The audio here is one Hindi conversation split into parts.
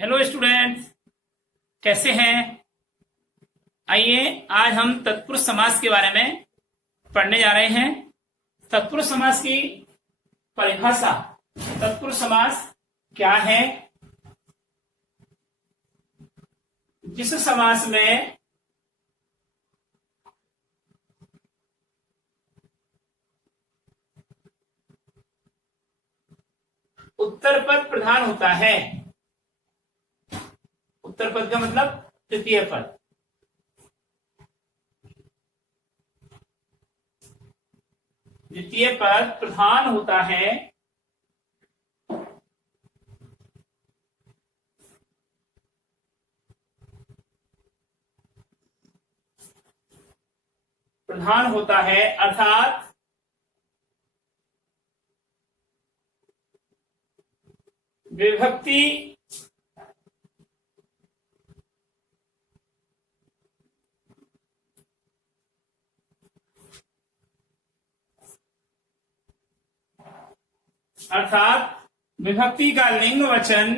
हेलो स्टूडेंट्स, कैसे हैं। आइए आज हम तत्पुरुष समास के बारे में पढ़ने जा रहे हैं। तत्पुरुष समास की परिभाषा। तत्पुरुष समास क्या है? जिस समास में उत्तर पद प्रधान होता है। उत्तर पद का मतलब तृतीय पद। द्वितीय पद प्रधान होता है। प्रधान होता है अर्थात विभक्ति का लिंग वचन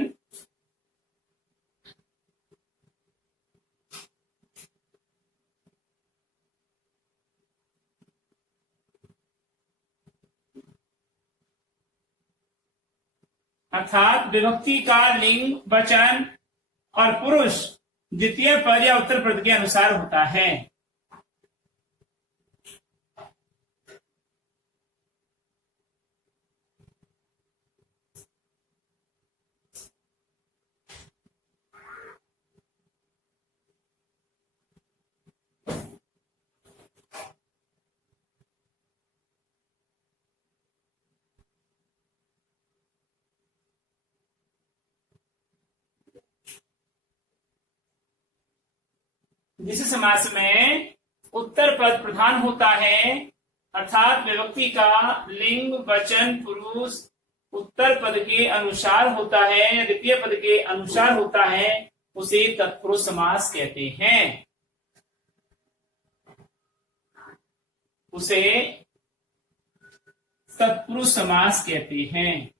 विभक्ति का लिंग वचन और पुरुष द्वितीय पद या उत्तर पद के अनुसार होता है। जिस समास में उत्तर पद प्रधान होता है अर्थात विभक्ति का लिंग वचन पुरुष उत्तर पद के अनुसार होता है या द्वितीय पद के अनुसार होता है, उसे तत्पुरुष समास कहते हैं। उसे तत्पुरुष समास कहते हैं।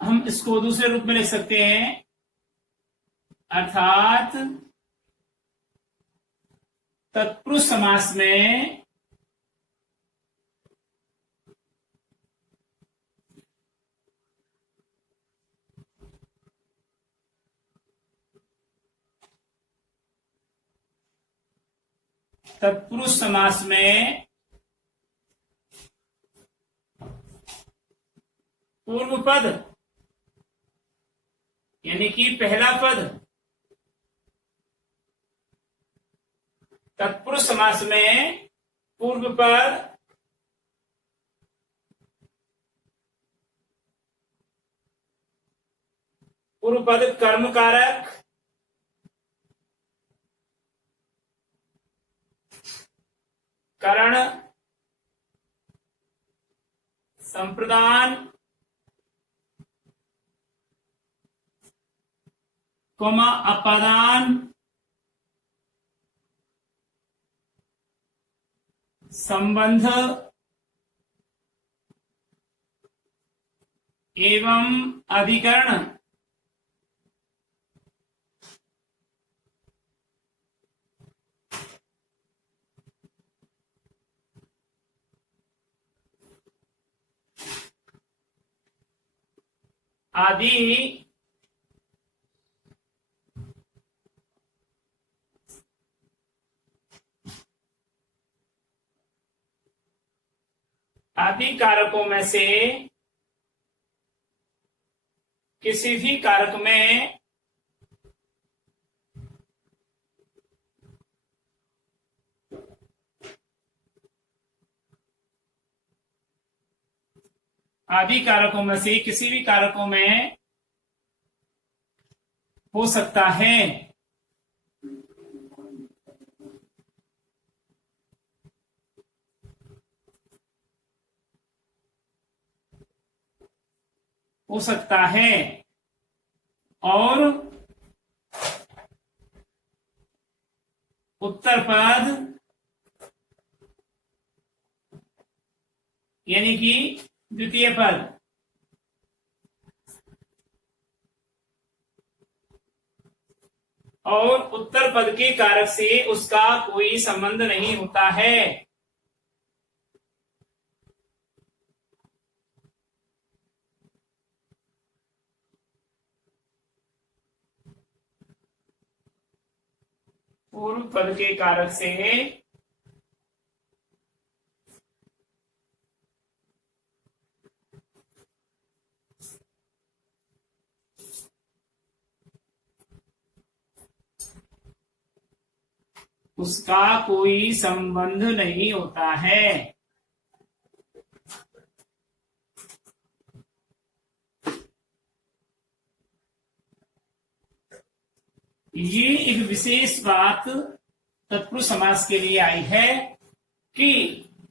हम इसको दूसरे रूप में लिख सकते हैं अर्थात तत्पुरुष समास में पूर्व पद यानी कि पहला पद तत्पुरुष समास में पूर्व पद कर्म कारक करण संप्रदान अपादान संबंध एवं अधिकरण आदि कारकों में से किसी भी कारक में किसी भी कारकों में हो सकता है। और उत्तर पद यानी कि द्वितीय पद, और उत्तर पद के कारक से उसका कोई संबंध नहीं होता है। पूर्व पद के कारक से उसका कोई संबंध नहीं होता है। ये एक विशेष बात तत्पुरुष समास के लिए आई है कि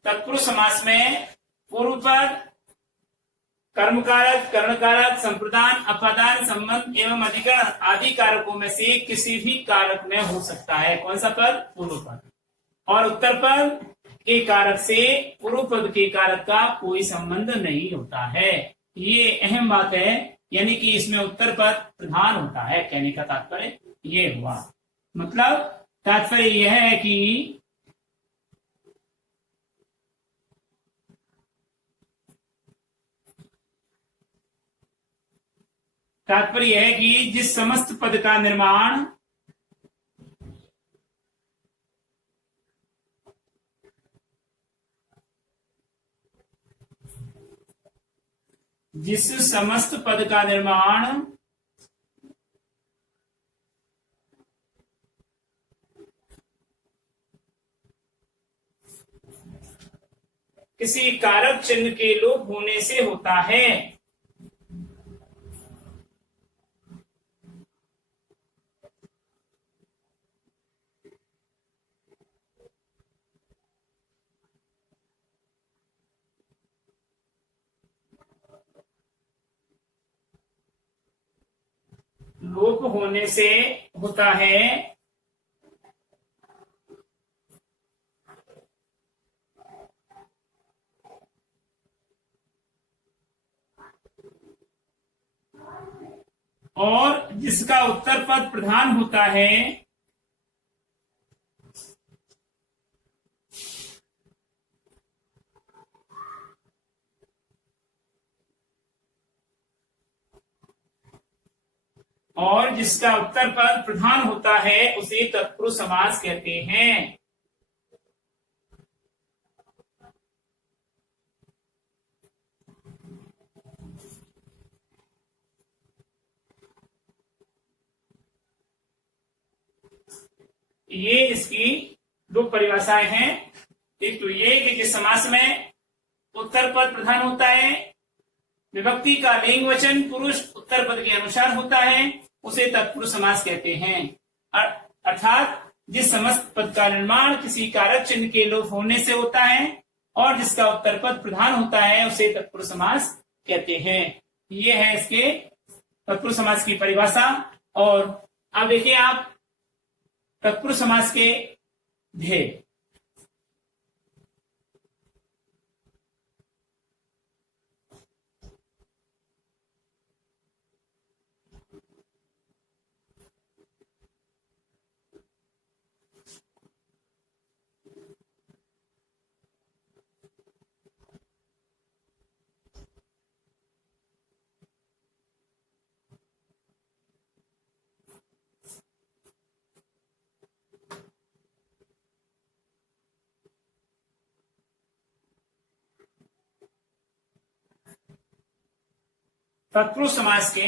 तत्पुरुष समास में पूर्व पद कर्म कारक, कर्ण कारक, संप्रदान, अपादान, संबंध एवं अधिकरण आदि कारकों में से किसी भी कारक में हो सकता है। कौन सा पद? पूर्व पद। और उत्तर पद के कारक से पूर्व पद के कारक का कोई संबंध नहीं होता है। ये अहम बात है, यानी कि इसमें उत्तर पद प्रधान होता है। कहने का तात्पर्य ये हुआ, मतलब तात्पर्य यह है कि जिस समस्त पद का निर्माण किसी कारक चिन्ह के लोप होने से होता है। लोप होने से होता है और जिसका उत्तर पद प्रधान होता है उसे तत्पुरुष समास कहते हैं। ये इसकी दो परिभाषाएं हैं। एक तो ये कि जिस समास में उत्तर पद प्रधान होता है, विभक्ति का लिंग वचन पुरुष उत्तर पद के अनुसार होता है, उसे तत्पुरुष समास कहते हैं। अर्थात जिस समस्त पद का निर्माण किसी कारक चिन्ह के लोप होने से होता है और जिसका उत्तर पद प्रधान होता है, उसे तत्पुरुष समास कहते हैं। ये है इसके तत्पुरुष समास की परिभाषा। और अब देखिए आप तत्पुरुष समास के भेद। तत्पुरुष समास के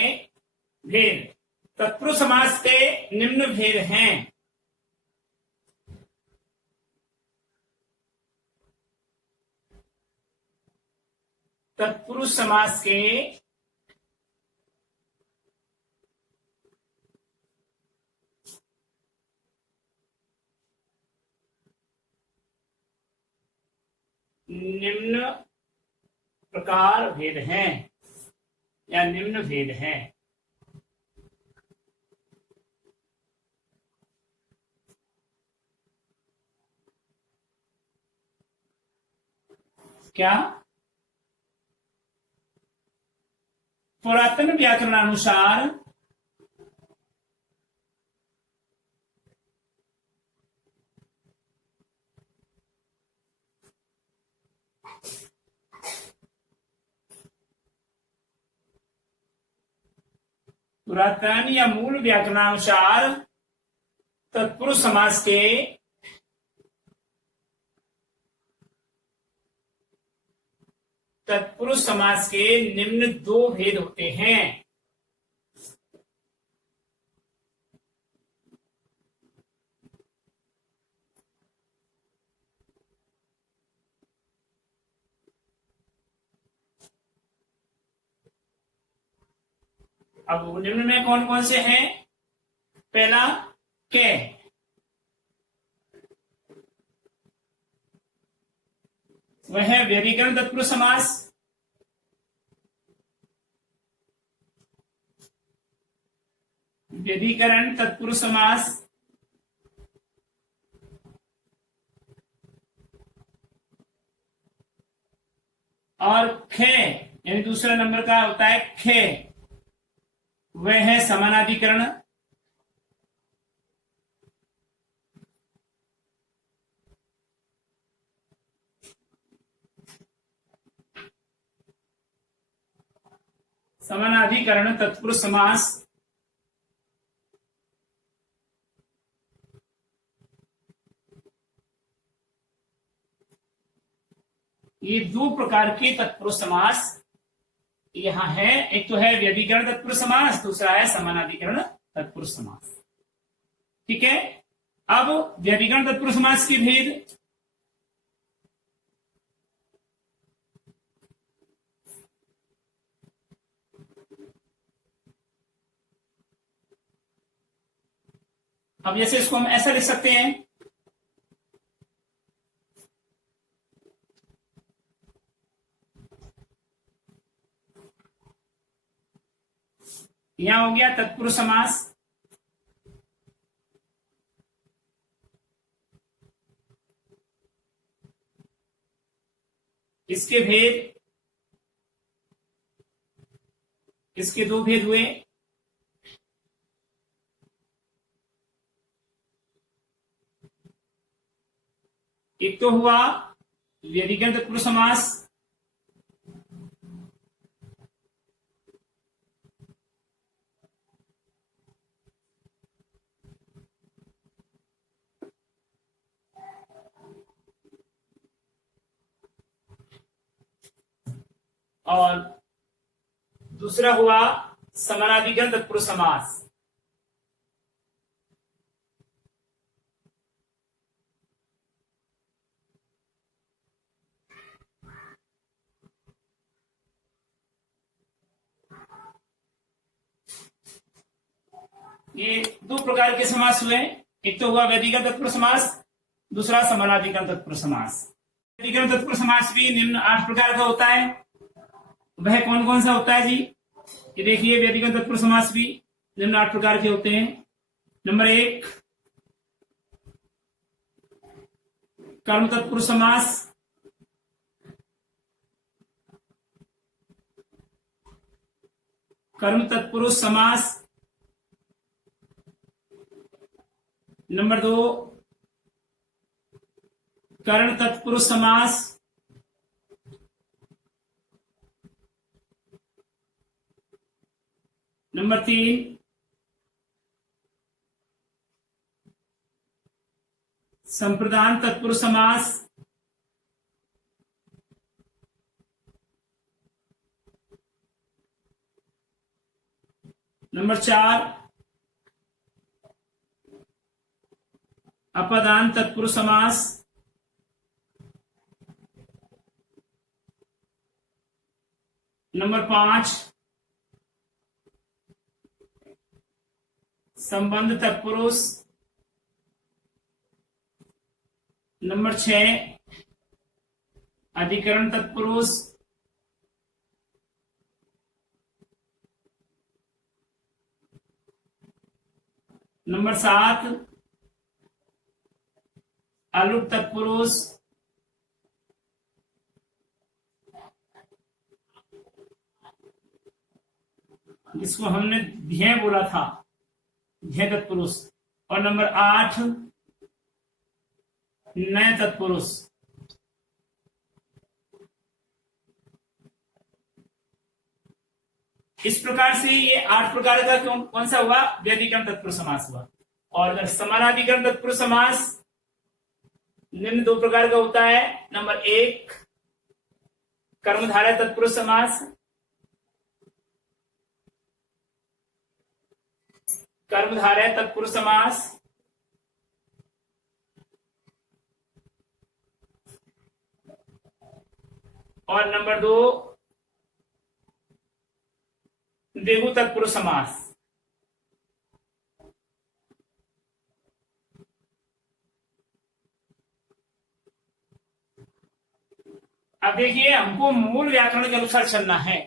भेद। तत्पुरुष समास के निम्न भेद हैं। तत्पुरुष समास के निम्न प्रकार भेद हैं या निम्न भेद हैं। क्या? पुरातन व्याकरणानुसार पुरातन या मूल व्याकरणानुसार तत्पुरुष समास के निम्न दो भेद होते हैं। अब निम्न में कौन कौन से हैं? पहला के, वह है व्यधिकरण तत्पुरुष समास। व्यधिकरण तत्पुरुष समास और खे यानी दूसरा नंबर का होता है खे, वह है समानाधिकरण। समानाधिकरण तत्पुरुष समास ये दो प्रकार के तत्पुरुष समास यहां है। एक तो है व्यधिकरण तत्पुरुष समास, दूसरा है समानाधिकरण तत्पुरुष समास। ठीक है। अब व्यधिकरण तत्पुरुष समास की भेद। अब जैसे इसको हम ऐसा लिख सकते हैं, यहां हो गया तत्पुरुष समास, इसके भेद, इसके दो भेद हुए। एक तो हुआ व्यधिकरण तत्पुरुष समास, और दूसरा हुआ समानाधिकरण तत्पुरुष समास। ये दो प्रकार के समास हुए। एक तो हुआ व्यधिकरण तत्पुरुष समास, दूसरा समानाधिकरण तत्पुरुष समास। व्यधिकरण तत्पुरुष समास भी निम्न 8 प्रकार का होता है। वह कौन कौन सा होता है जी? ये देखिए, व्यधिकरण तत्पुरुष समास भी निम्न 8 प्रकार के होते हैं। नंबर 1 कर्म तत्पुरुष समास। कर्म तत्पुरुष समास। नंबर 2 कर्ण तत्पुरुष समास। नंबर 3 संप्रदान तत्पुरुष समास। नंबर 4 अपदान तत्पुरुष समास। नंबर 5 संबंध तत्पुरुष। नंबर 6 अधिकरण तत्पुरुष। नंबर 7 अलुक तत्पुरुष। जिसको हमने ध्येय बोला था, ध्येय तत्पुरुष। और नंबर 8 नय तत्पुरुष। इस प्रकार से ये 8 प्रकार का कौन सा हुआ? व्यधिकरण तत्पुरुष समास हुआ। और अगर समानाधिकरण तत्पुरुष समास निम्न 2 प्रकार का होता है। नंबर 1 कर्मधारय तत्पुरुष समास, कर्मधारय तत्पुरुष समास। और नंबर 2 देहु तत्पुरुष समास। अब देखिए, हमको मूल व्याकरण के अनुसार चलना है,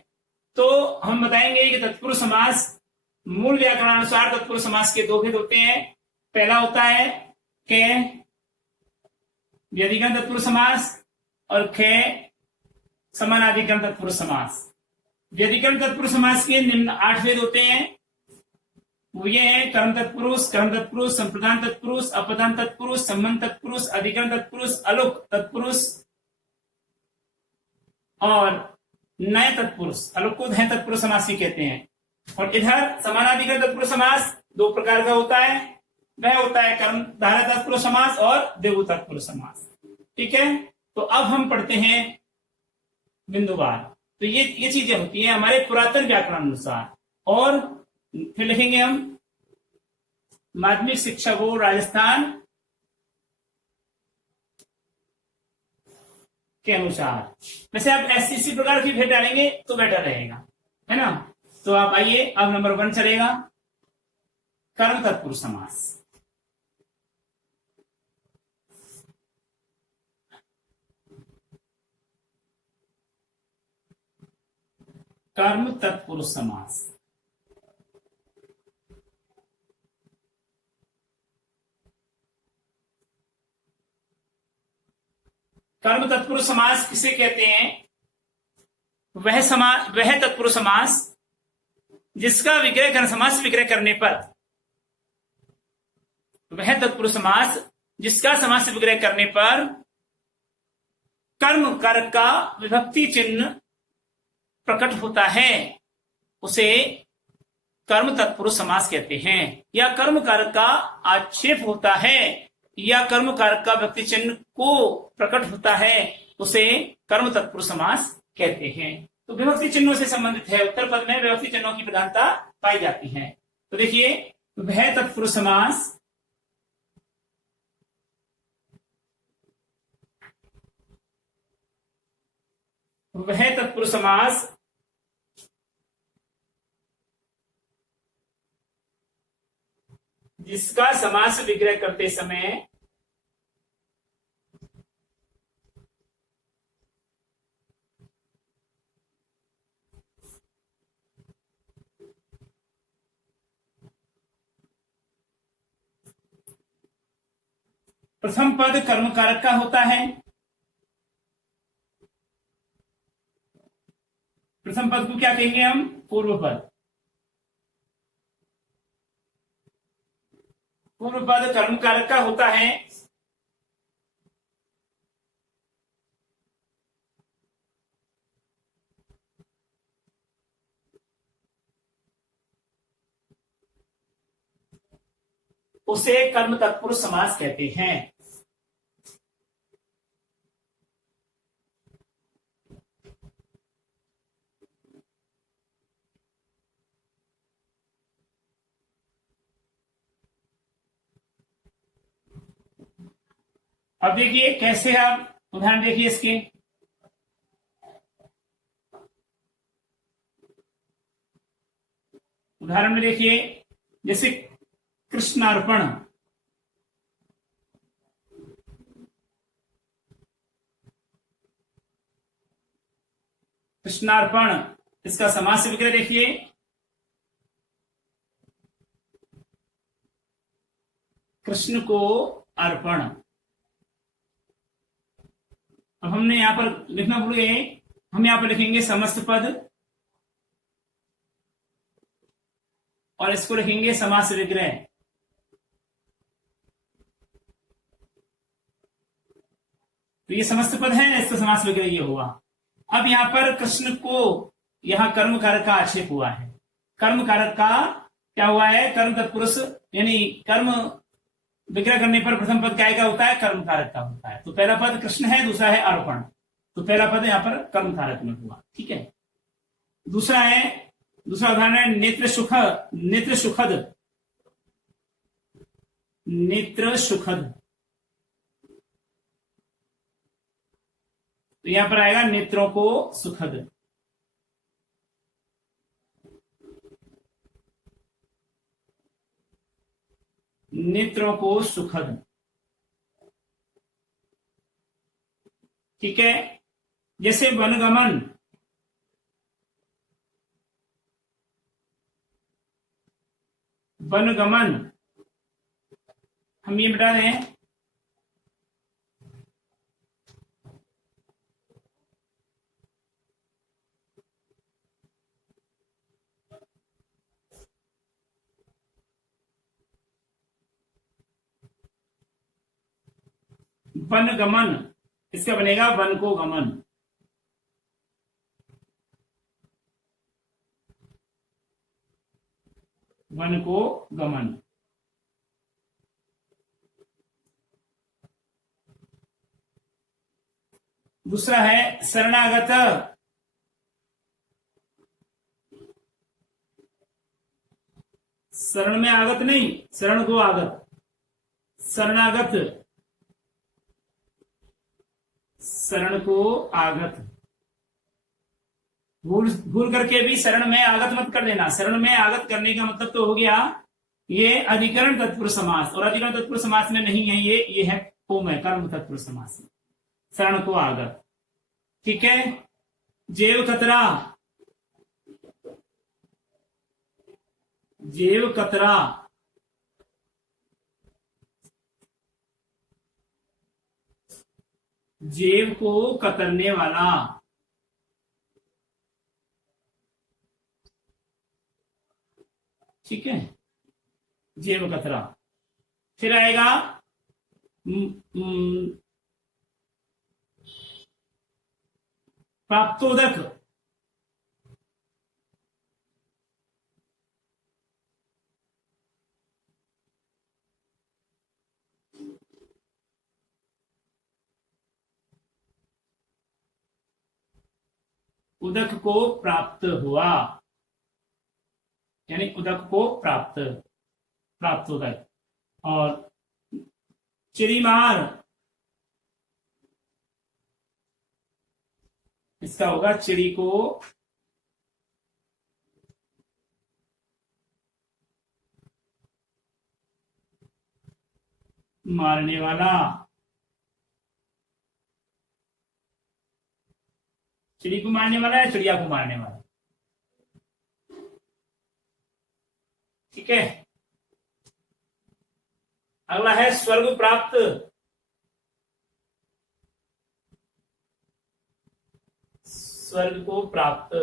तो हम बताएंगे कि तत्पुरुष समास मूल व्याकरणानुसार तत्पुरुष समास के 2 भेद होते हैं। पहला होता है के व्यधिकरण तत्पुरुष समास और खे समानाधिकरण तत्पुरुष समास। व्यधिकरण तत्पुरुष समास के निम्न 8 भेद होते हैं। वो ये है कर्म तत्पुरुष, संप्रदान तत्पुरुष, अपदान तत्पुरुष, संबंध तत्पुरुष, अधिकरण तत्पुरुष, अलोक तत्पुरुष और नय तत्पुरुष। अलोक को नय तत्पुरुष समास ही कहते हैं। और इधर समानाधिकरण तत्पुरुष समास 2 प्रकार का होता है। वह होता है कर्मधारय तत्पुरुष समास और देहु तत्पुरुष समास। ठीक है, तो अब हम पढ़ते हैं बिंदुवार। तो ये चीजें होती हैं हमारे पुरातन व्याकरण अनुसार। और फिर लिखेंगे हम माध्यमिक शिक्षा बोर्ड राजस्थान के अनुसार। वैसे आप इसी प्रकार की भेद डालेंगे तो बेटर रहेगा, है ना। तो आप आइए, अब नंबर 1 चलेगा कर्म तत्पुरुष समास। कर्म तत्पुरुष समास। कर्म तत्पुरुष समास किसे कहते हैं? वह तत्पुरुष समास जिसका विग्रह कर्म समास विग्रह करने पर, वह तत्पुरुष समास जिसका समास विग्रह करने पर कर्म कारक का विभक्ति चिन्ह प्रकट होता है, उसे कर्म तत्पुरुष समास कहते हैं। या कर्म कारक का आक्षेप होता है या कर्म कारक का विभक्ति चिन्ह को प्रकट होता है, उसे कर्म तत्पुरुष समास कहते हैं। तो विभक्ति चिन्हों से संबंधित है। उत्तर पद में विभक्ति चिन्हों की प्रधानता पाई जाती है। तो देखिए, वह तत्पुरुष समास जिसका समास विग्रह करते समय प्रथम पद कर्म कारक का होता है। प्रथम पद को क्या कहेंगे हम? पूर्व पद। पूर्व पद कर्म कारक का होता है। उसे कर्म तत्पुरुष समास कहते हैं। अब देखिए कैसे, आप उदाहरण देखिए इसके। उदाहरण में देखिए, जैसे कृष्णार्पण। कृष्णार्पण, इसका समास विग्रह देखिए। कृष्ण को अर्पण। अब हमने यहां पर लिखना भूल गए, हम यहां पर लिखेंगे समस्त पद और इसको लिखेंगे समास विग्रह। तो ये समस्त पद है, इसका समास विग्रह ये हुआ। अब यहां पर कृष्ण को यहां कर्म कारक का आक्षेप हुआ है। कर्म कारक का क्या हुआ है? कर्म तत्पुरुष, यानी कर्म विग्रह करने पर प्रथम पद क्या का होता है? कर्म कारक का होता है। तो पहला पद कृष्ण है, दूसरा है अर्पण। तो पहला पद यहाँ पर कर्म कारक में हुआ। ठीक है। दूसरा उदाहरण है नेत्र सुख, नेत्र सुखद, नेत्र सुखद। तो यहां पर आएगा नेत्रों को सुखद। नेत्रों को सुखद। ठीक है। जैसे वनगमन, वनगमन हम ये बता दें, वन गमन, इसका बनेगा वन को गमन। वन को गमन। दूसरा है शरणागत, शरण में आगत नहीं, शरण को आगत, शरणागत, शरण को आगत। भूल करके भी शरण में आगत मत कर देना। शरण में आगत करने का मतलब तो हो गया ये अधिकरण तत्पुरुष समास, और अधिकरण तत्पुरुष समास में नहीं है ये है कोम है, कर्म तत्पुरुष समास में शरण को आगत। ठीक है। जेव कतरा, जेव कतरा, जेव को कतरने वाला। ठीक है। जेव कतरा। फिर आएगा प्राप्तोदक, उदक को प्राप्त हुआ, यानी उदक को प्राप्त, प्राप्तोदक। और चिड़ीमार, इसका होगा चिड़ी को मारने वाला। चिड़ी को मारने वाला है, चिड़िया को मारने वाला। ठीक है। अगला है स्वर्ग प्राप्त, स्वर्ग को प्राप्त।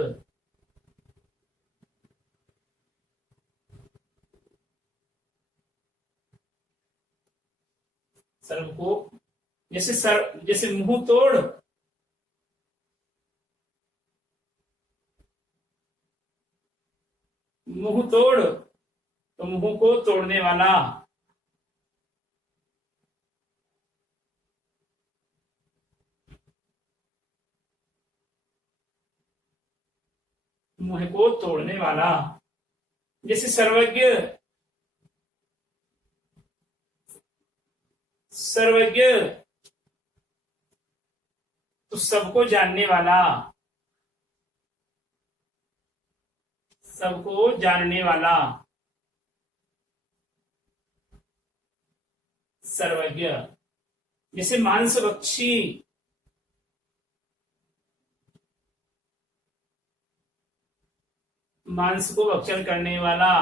स्वर्ग को, जैसे मुंह तोड़, मुंह तोड़, तो मुंह को तोड़ने वाला। मुंह को तोड़ने वाला। जैसे सर्वज्ञ, सर्वज्ञ तो सबको जानने वाला, सबको जानने वाला, सर्वज्ञ। जैसे मांसभक्षी, मांस को भक्षण करने वाला,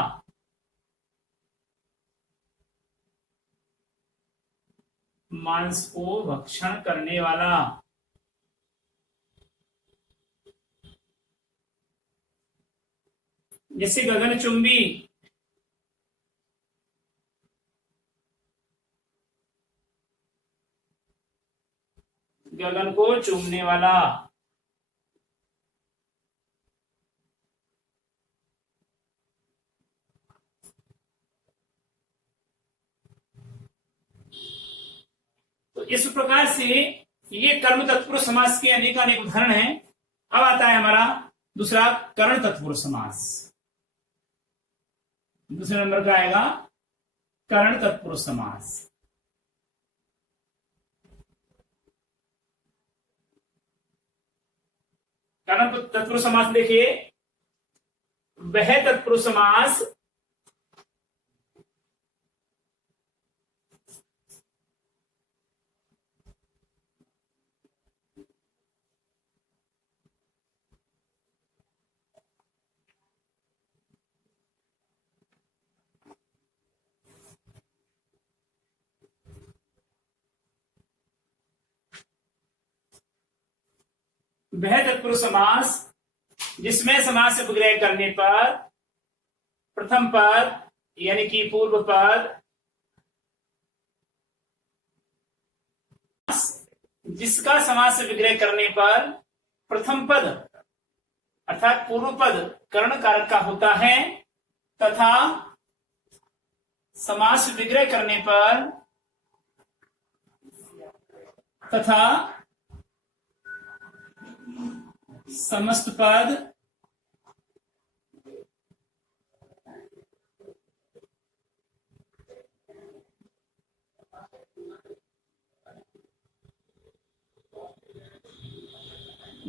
मांस को भक्षण करने वाला। जैसे गगनचुंबी, गगन को चूमने वाला। तो इस प्रकार से ये कर्म तत्पुरुष समास के अनेक अनेक उदाहरण हैं। अब आता है हमारा दूसरा करण तत्पुरुष समास। दूसरे नंबर का आएगा करण तत्पुरुष समास। करण तत्पुरुष समास देखिए, वह तत्पुरुष समास वह तत्पुरुष समास जिसमें समास से विग्रह करने पर प्रथम पद यानी कि पूर्व पद, जिसका समास से विग्रह करने पर प्रथम पद अर्थात पूर्व पद कर्ण कारक का होता है तथा समास से विग्रह करने पर तथा समस्त पद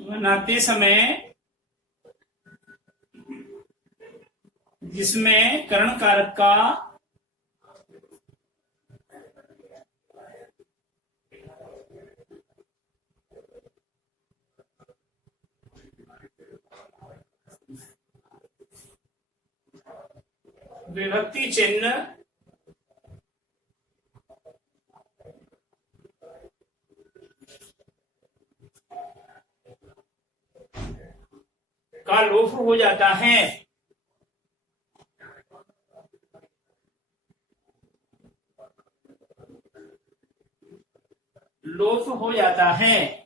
बनाते समय जिसमें कर्ण कारक का विभक्ति चिन्ह का लोप हो जाता है। लोप हो जाता है।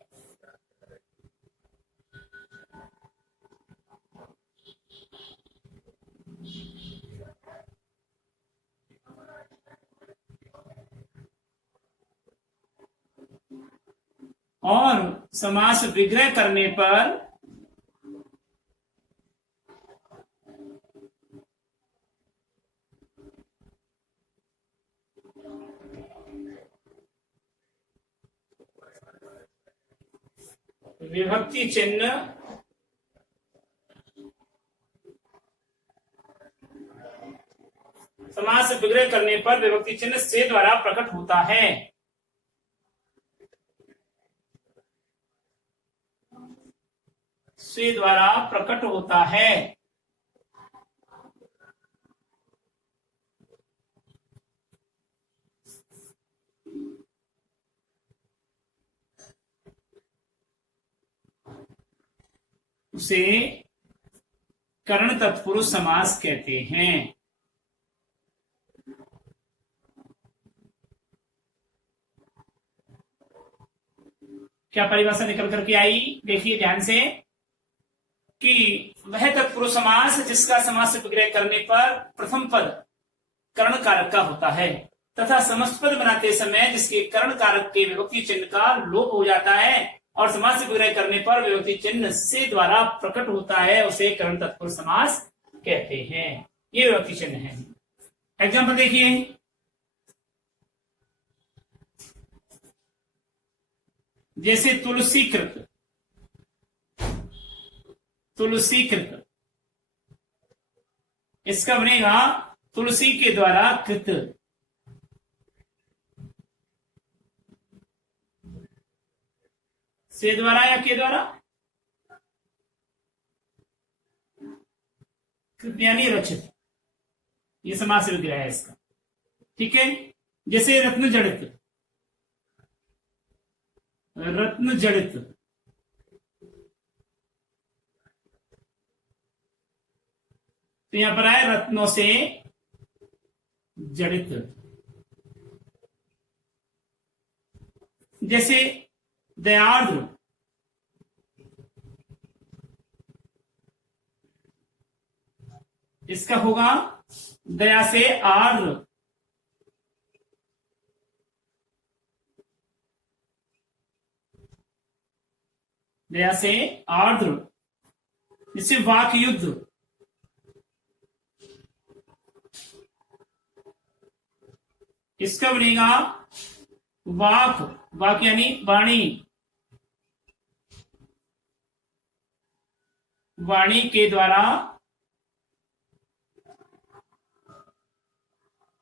और समास विग्रह करने पर विभक्ति चिन्ह समास विग्रह करने पर विभक्ति चिन्ह से द्वारा प्रकट होता है। से द्वारा प्रकट होता है। उसे कर्ण तत्पुरुष समास कहते हैं। क्या परिभाषा निकल करके आई? देखिए ध्यान से कि वह तत्पुरुष समास जिसका समास से विग्रह करने पर प्रथम पद कर्ण कारक का होता है तथा समस्त पद बनाते समय जिसके कर्ण कारक के विभक्ति चिन्ह का लोप हो जाता है और समास से विग्रह करने पर विभक्ति चिन्ह से द्वारा प्रकट होता है, उसे कर्ण तत्पुरुष समास कहते हैं। ये विभक्ति चिन्ह है। एग्जाम्पल देखिए, जैसे तुलसीकृत, तुलसीकृत इसका बनेगा तुलसी के द्वारा कृत। से द्वारा या के द्वारा? कृत यानी रचित, ये समास विग्रह है इसका। ठीक है, जैसे रत्न जड़ित, रत्न जड़ित तो यहां पर आए रत्नों से जड़ित। जैसे दयार्द्र, इसका होगा दया से आर्द्र, दया से आर्द्र, जिससे वाक युद्ध, इसका बनेगा वाक, वाक यानी वाणी, वाणी के द्वारा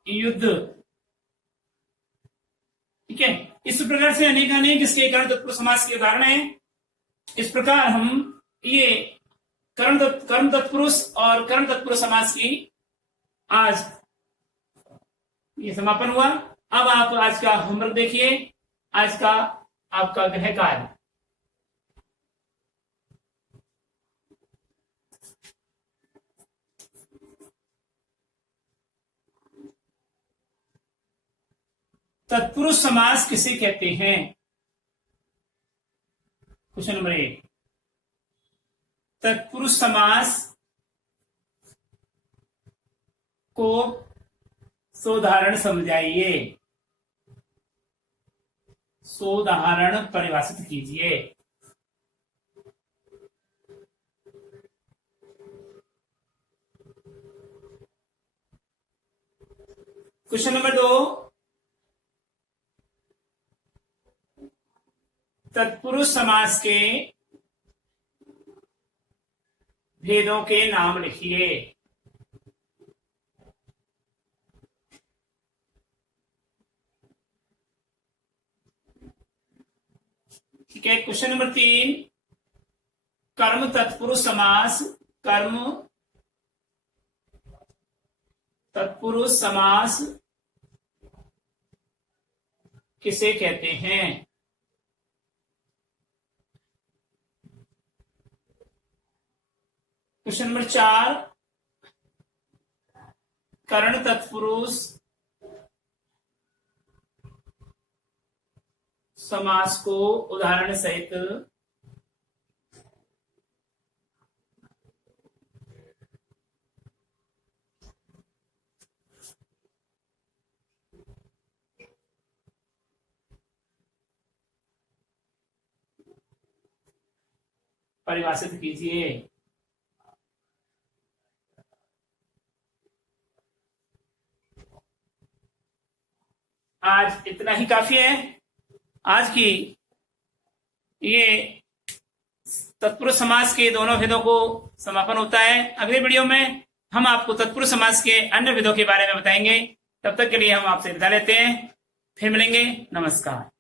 युद्ध। ठीक है, इस प्रकार से अनेक अनेक इसके कर्ण तत्पुरुष समास के उदाहरण हैं। इस प्रकार हम ये कर्म तत्पुरुष और कर्ण तत्पुरुष समास की आज ये समापन हुआ। अब आप आज का होमवर्क देखिए, आज का आपका गृह कार्य। तत्पुरुष समास किसे कहते हैं? क्वेश्चन नंबर 1, तत्पुरुष समास को सोदाहरण समझाइए, सोदाहरण परिभाषित कीजिए। क्वेश्चन नंबर 2, तत्पुरुष समास के भेदों के नाम लिखिए। ठीक है, क्वेश्चन नंबर 3, कर्म तत्पुरुष समास, कर्म तत्पुरुष समास किसे कहते हैं? क्वेश्चन नंबर 4, कर्ण तत्पुरुष समास को उदाहरण सहित परिभाषित कीजिए। आज इतना ही काफी है। आज की ये तत्पुरुष समास के दोनों भेदों को समापन होता है। अगले वीडियो में हम आपको तत्पुरुष समास के अन्य भेदों के बारे में बताएंगे। तब तक के लिए हम आपसे विदा लेते हैं, फिर मिलेंगे। नमस्कार।